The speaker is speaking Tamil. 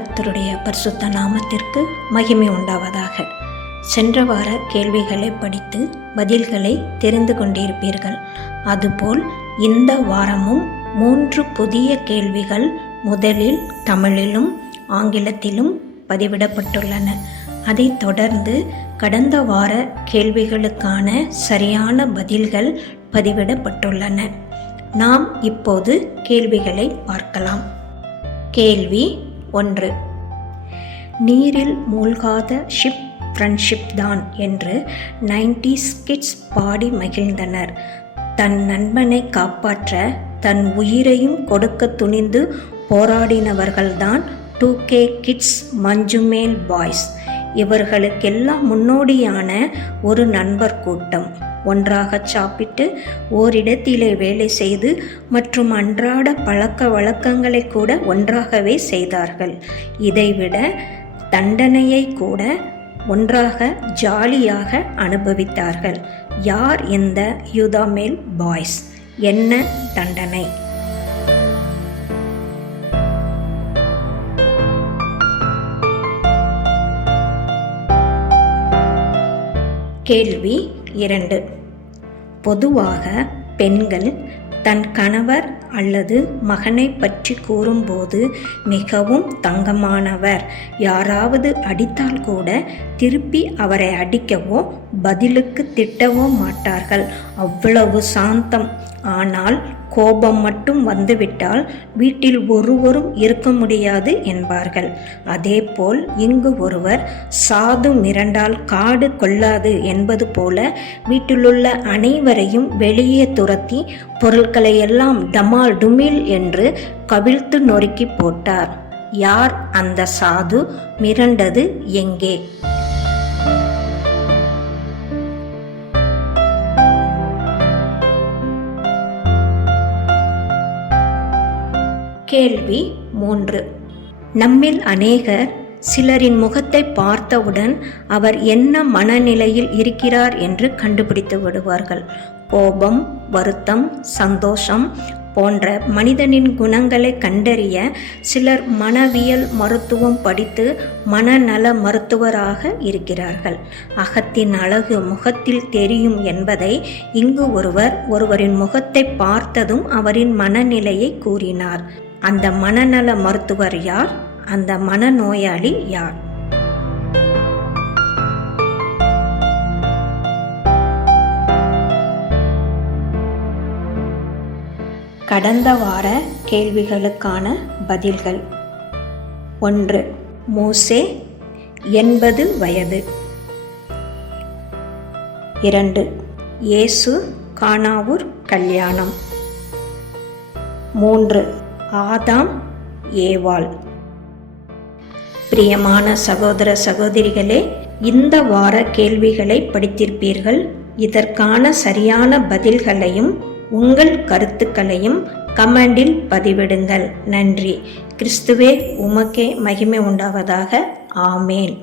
கர்த்தருடைய பரிசுத்த நாமத்திற்கு மகிமை உண்டாவதாக. சென்ற வார கேள்விகளை படித்து பதில்களை தெரிந்து கொண்டிருப்பீர்கள். அதுபோல் இந்த வாரமும் 3 புதிய கேள்விகள் முதலில் தமிழிலும் ஆங்கிலத்திலும் பதிவிடப்பட்டுள்ளன. அதைத் தொடர்ந்து கடந்த வார கேள்விகளுக்கான சரியான பதில்கள் பதிவிடப்பட்டுள்ளன. நாம் இப்போது கேள்விகளை பார்க்கலாம். கேள்வி 1. நீரில் மூழ்காத ஷிப் ஃப்ரெண்ட்ஷிப் தான் என்று 90s கிட்ஸ் பாடி மகிழ்ந்தனர். தன் நண்பனை காப்பாற்ற தன் உயிரையும் கொடுக்க துணிந்து போராடினவர்கள்தான் 2K கிட்ஸ் மஞ்சுமேல் பாய்ஸ். இவர்களுக்கெல்லாம் முன்னோடியான ஒரு நண்பர் கூட்டம். ஒன்றாக சாப்பிட்டு ஓரிடத்திலே வேலை செய்து மற்றும் அன்றாட பழக்க வழக்கங்களை கூட ஒன்றாகவே செய்தார்கள். இதைவிட தண்டனையை கூட ஒன்றாக ஜாலியாக அனுபவித்தார்கள். யார் இந்த யூதாமேல் பாய்ஸ்? என்ன தண்டனை? கேள்வி 2. பொதுவாக பெண்கள் தன் கணவர் அல்லது மகனை பற்றி கூறும்போது மிகவும் தங்கமானவர். யாராவது அடித்தால் கூட திருப்பி அவரை அடிக்கவோ பதிலுக்கு திட்டவோ மாட்டார்கள். அவ்வளவு சாந்தம். ஆனால் கோபம் மட்டும் வந்துவிட்டால் வீட்டில் ஒருவரும் இருக்க முடியாது என்பார்கள். அதேபோல் இங்கு ஒருவர் சாது மிரண்டால் காடு கொள்ளாது என்பது போல வீட்டிலுள்ள அனைவரையும் வெளியே துரத்தி பொருட்களை எல்லாம் டமால் டுமில் என்று கவிழ்த்து நொறுக்கி போட்டார். யார் அந்த சாது? மிரண்டது எங்கே? கேள்வி 3. நம்மில் அநேகர் சிலரின் முகத்தை பார்த்தவுடன் அவர் என்ன மனநிலையில் இருக்கிறார் என்று கண்டுபிடித்து விடுவார்கள். கோபம், வருத்தம், சந்தோஷம் போன்ற மனிதனின் குணங்களை கண்டறிய சிலர் மனவியல் மருத்துவம் படித்து மனநல மருத்துவராக இருக்கிறார்கள். அகத்தின் அழகு முகத்தில் தெரியும் என்பதை இங்கு ஒருவரின் முகத்தை பார்த்ததும் அவரின் மனநிலையை கூறினார். அந்த மனநல மருத்துவர் யார்? அந்த மனநோயாளி யார்? கடந்த வார கேள்விகளுக்கான பதில்கள். 1. மோசே 80 வயது. 2. இயேசு கானாவூர் கல்யாணம். 3. ஆதாம் ஏவாள். பிரியமான சகோதர சகோதரிகளே, இந்த வார கேள்விகளை படித்திருப்பீர்கள். இதற்கான சரியான பதில்களையும் உங்கள் கருத்துக்களையும் கமெண்டில் பதிவிடுங்கள். நன்றி. கிறிஸ்துவே உமக்கே மகிமை உண்டாவதாக. ஆமேன்.